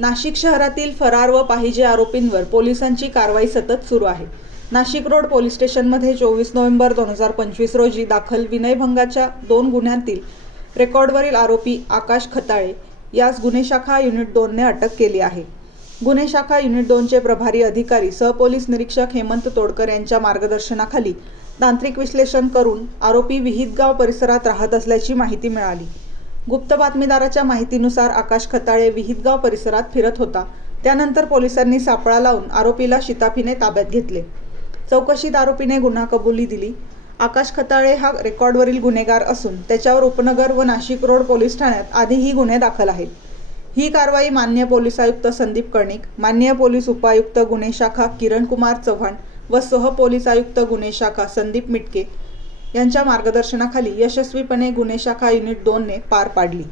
नाशिक शहरातील फरार व पाहिजे आरोपींवर पोलिसांची कारवाई सतत सुरू आहे. नाशिक रोड पोलीस स्टेशनमध्ये 24 नोव्हेंबर 2025 रोजी दाखल विनयभंगाच्या 2 गुन्ह्यांतील रेकॉर्डवरील आरोपी आकाश खताळे यास गुन्हे शाखा युनिट 2 ने अटक केली आहे. गुन्हे शाखा युनिट 2 चे प्रभारी अधिकारी सहपोलीस निरीक्षक हेमंत तोडकर यांच्या मार्गदर्शनाखाली तांत्रिक विश्लेषण करून आरोपी विहितगाव परिसरात राहत असल्याची माहिती मिळाली. गुप्त बातमीदाराच्या माहितीनुसार आकाश खताळे विहितगाव परिसरात फिरत होता. त्यानंतर पोलिसांनी सापळा लावून आरोपीला शिताफीने ताब्यात घेतले. चौकशीत आरोपीने गुन्हा कबुली दिली. आकाश खताळे हा रेकॉर्डवरील गुन्हेगार असून त्याच्यावर उपनगर व नाशिक रोड पोलीस ठाण्यात आधीही गुन्हे दाखल आहेत. ही कारवाई माननीय पोलीस आयुक्त संदीप कर्णिक, माननीय पोलीस उपायुक्त गुन्हे शाखा किरण कुमार चव्हाण व सहपोलीस आयुक्त गुन्हे शाखा संदीप मिटके यांच्या मार्गदर्शनाखाली यशस्वीपणे गुन्हे शाखा युनिट 2 ने पार पाडली.